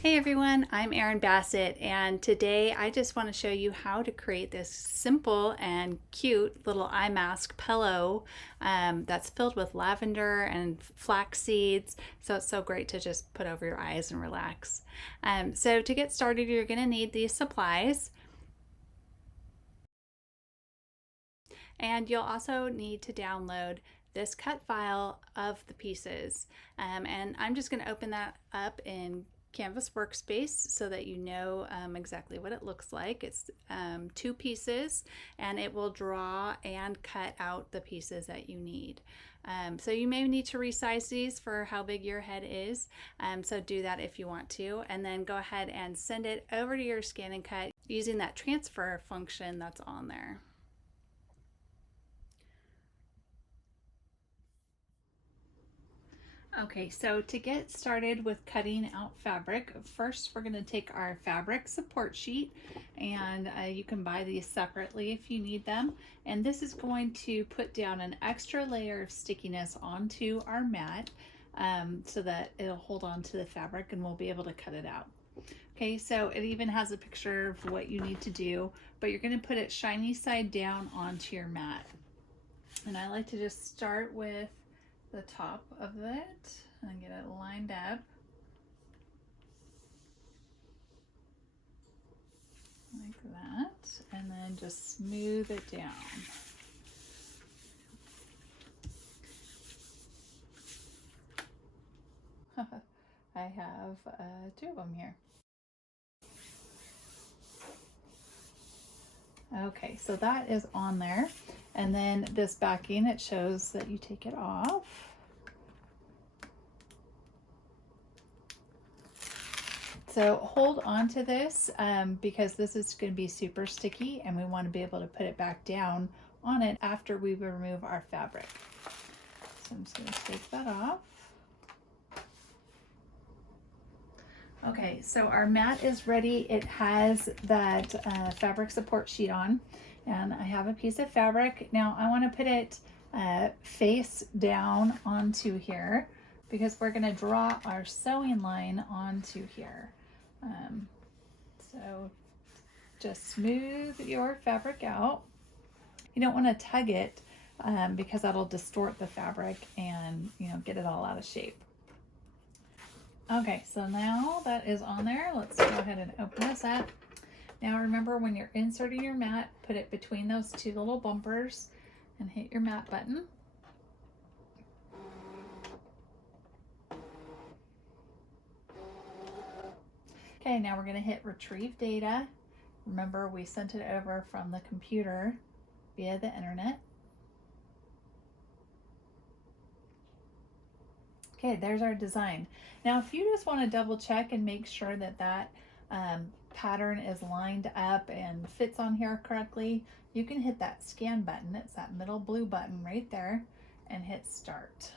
Hey everyone, I'm Erin Bassett, and today I just want to show you how to create this simple and cute little eye mask pillow that's filled with lavender and flax seeds. So it's so great to just put over your eyes and relax. So to get started, you're going to need these supplies. And you'll also need to download this cut file of the pieces. And I'm just going to open that up in Canvas Workspace so that you know exactly what it looks like. It's 2 pieces, and it will draw and cut out the pieces that you need. So you may need to resize these for how big your head is. So do that if you want to, and then go ahead and send it over to your ScanNCut using that transfer function that's on there. Okay, so to get started with cutting out fabric, first we're going to take our fabric support sheet, and you can buy these separately if you need them. And this is going to put down an extra layer of stickiness onto our mat so that it'll hold on to the fabric and we'll be able to cut it out. Okay, so it even has a picture of what you need to do, but you're going to put it shiny side down onto your mat. And I like to just start with the top of it and get it lined up like that, and then just smooth it down. I have 2 of them here. Okay, so that is on there, and then this backing, it shows that you take it off. So hold on to this because this is going to be super sticky, and we want to be able to put it back down on it after we remove our fabric. So I'm just going to take that off. Okay, so our mat is ready. It has that fabric support sheet on, and I have a piece of fabric. Now I want to put it face down onto here because we're going to draw our sewing line onto here. So just smooth your fabric out. You don't want to tug it because that'll distort the fabric and get it all out of shape. Okay, so now that is on there, let's go ahead and open this up. Now remember, when you're inserting your mat, put it between those 2 little bumpers and hit your mat button. Okay, now we're going to hit retrieve data. Remember, we sent it over from the computer via the internet. Okay, there's our design. Now, if you just want to double check and make sure that that pattern is lined up and fits on here correctly, you can hit that scan button. It's that middle blue button right there, and hit start.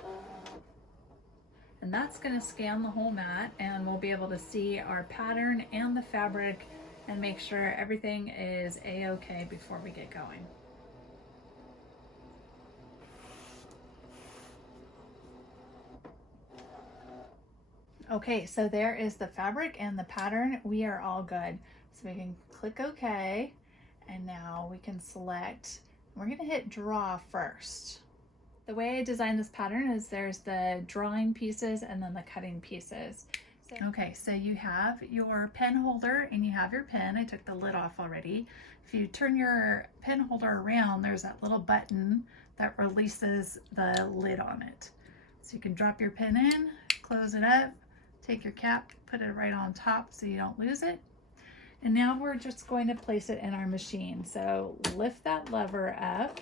And that's going to scan the whole mat, and we'll be able to see our pattern and the fabric and make sure everything is a-okay before we get going. Okay, so there is the fabric and the pattern. We are all good. So we can click OK, and now we can select. We're going to hit draw first. The way I designed this pattern is there's the drawing pieces and then the cutting pieces. Okay, so you have your pen holder and you have your pen. I took the lid off already. If you turn your pen holder around, there's that little button that releases the lid on it. So you can drop your pen in, close it up, take your cap, put it right on top so you don't lose it. And now we're just going to place it in our machine. So lift that lever up,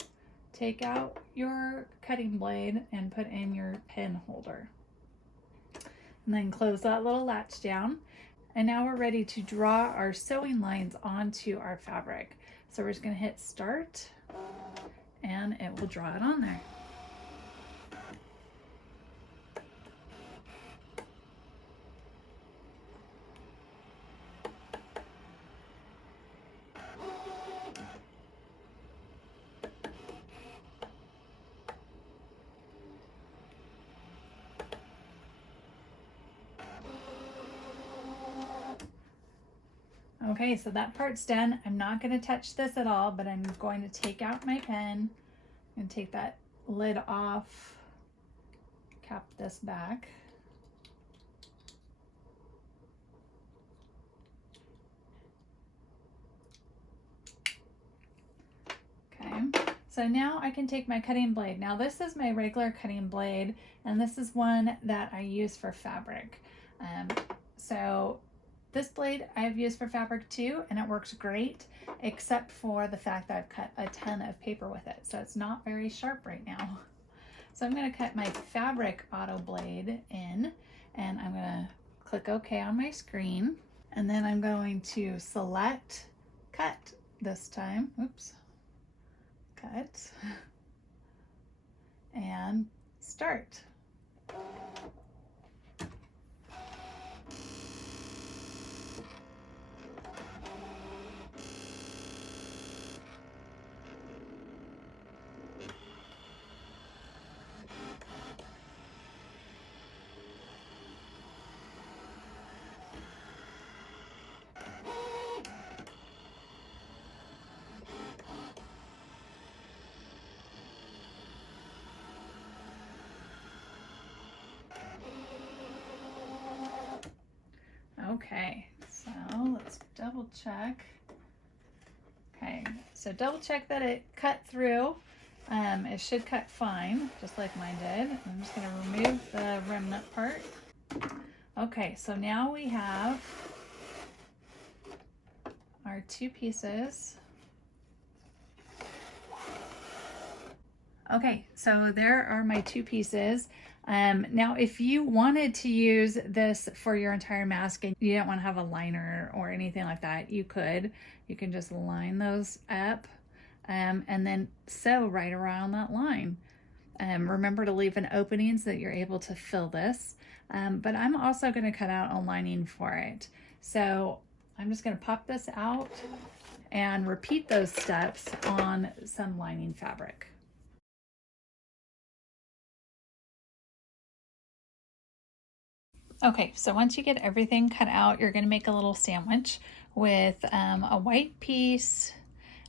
take out your cutting blade and put in your pen holder. And then close that little latch down. And now we're ready to draw our sewing lines onto our fabric. So we're just going to hit start, and it will draw it on there. Okay, so that part's done. I'm not going to touch this at all, but I'm going to take out my pen and take that lid off, cap this back. Okay, so now I can take my cutting blade. Now this is my regular cutting blade, and this is one that I use for fabric. So this blade I've used for fabric too, and it works great, except for the fact that I've cut a ton of paper with it. So it's not very sharp right now. So I'm gonna cut my fabric auto blade in, and I'm gonna click OK on my screen. And then I'm going to select cut this time. Oops. Cut. And start. Okay, so let's double check. Okay, so double check that it cut through. It should cut fine, just like mine did. I'm just gonna remove the remnant part. Okay, so now we have our two pieces. Okay, so there are my two pieces. Now, if you wanted to use this for your entire mask and you didn't want to have a liner or anything like that, you could. You can just line those up and then sew right around that line. Remember to leave an opening so that you're able to fill this. But I'm also going to cut out a lining for it. So I'm just going to pop this out and repeat those steps on some lining fabric. Okay, so once you get everything cut out, you're going to make a little sandwich with a white piece,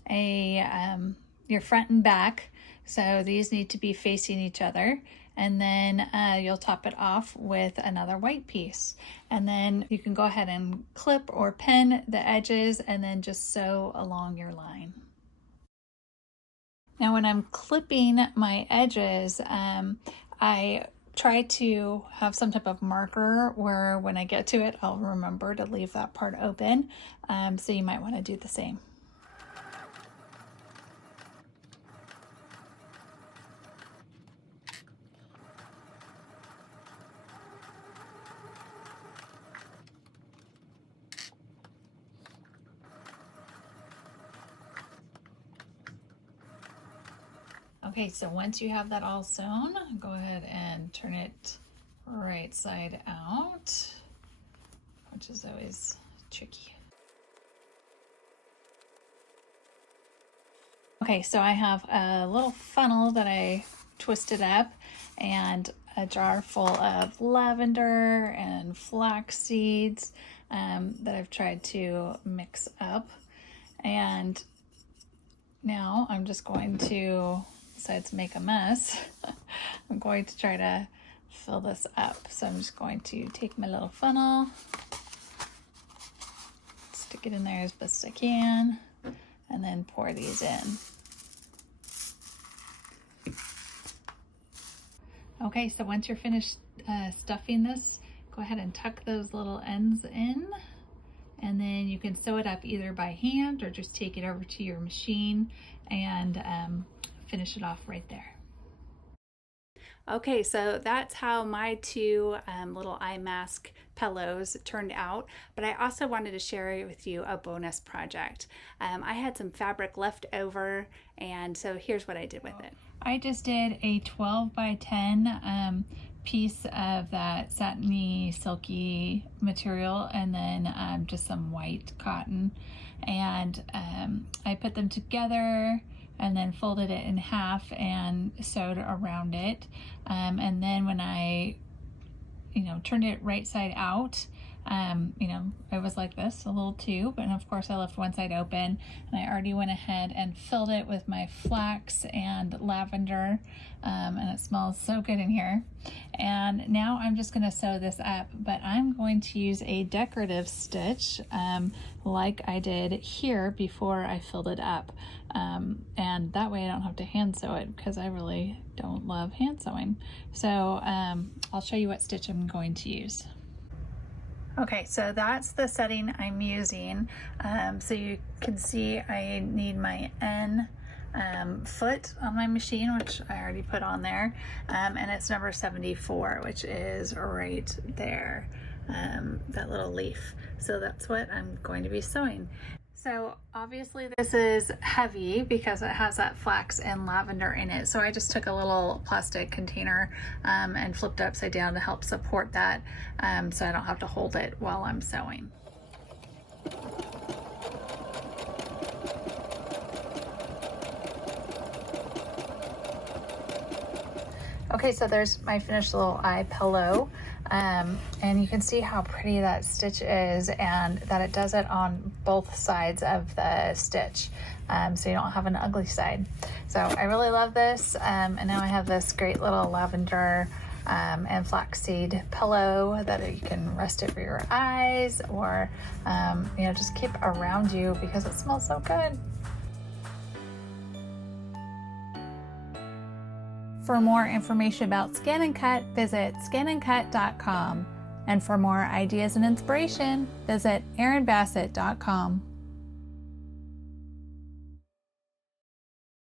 your front and back. So these need to be facing each other. And then you'll top it off with another white piece. And then you can go ahead and clip or pin the edges and then just sew along your line. Now when I'm clipping my edges, I try to have some type of marker where when I get to it, I'll remember to leave that part open. So you might want to do the same. Okay, so once you have that all sewn, go ahead and turn it right side out, which is always tricky. Okay, so I have a little funnel that I twisted up and a jar full of lavender and flax seeds that I've tried to mix up. And now I'm just going to, besides make a mess, I'm going to try to fill this up. So I'm just going to take my little funnel, stick it in there as best I can, and then pour these in. Okay, so once you're finished stuffing this, go ahead and tuck those little ends in, and then you can sew it up either by hand or just take it over to your machine and finish it off right there. Okay, so that's how my two little eye mask pillows turned out, but I also wanted to share with you a bonus project. I had some fabric left over, and so here's what I did with it. I just did a 12 by 10 piece of that satiny, silky material, and then just some white cotton, and I put them together and then folded it in half and sewed around it. And then when I, turned it right side out, You know, it was like this, a little tube, and of course I left one side open, and I already went ahead and filled it with my flax and lavender, and it smells so good in here. And now I'm just going to sew this up, but I'm going to use a decorative stitch like I did here before I filled it up, and that way I don't have to hand sew it, because I really don't love hand sewing. So I'll show you what stitch I'm going to use. Okay, so that's the setting I'm using. So you can see I need my N foot on my machine, which I already put on there, and it's number 74, which is right there, that little leaf. So that's what I'm going to be sewing. So obviously this is heavy because it has that flax and lavender in it. So I just took a little plastic container and flipped it upside down to help support that, so I don't have to hold it while I'm sewing. Okay, so there's my finished little eye pillow, and you can see how pretty that stitch is, and that it does it on both sides of the stitch, so you don't have an ugly side. So I really love this, and now I have this great little lavender and flaxseed pillow that you can rest over your eyes, or you know, just keep around you because it smells so good. For more information about ScanNCut, visit ScanNCut.com. And for more ideas and inspiration, visit erinbassett.com.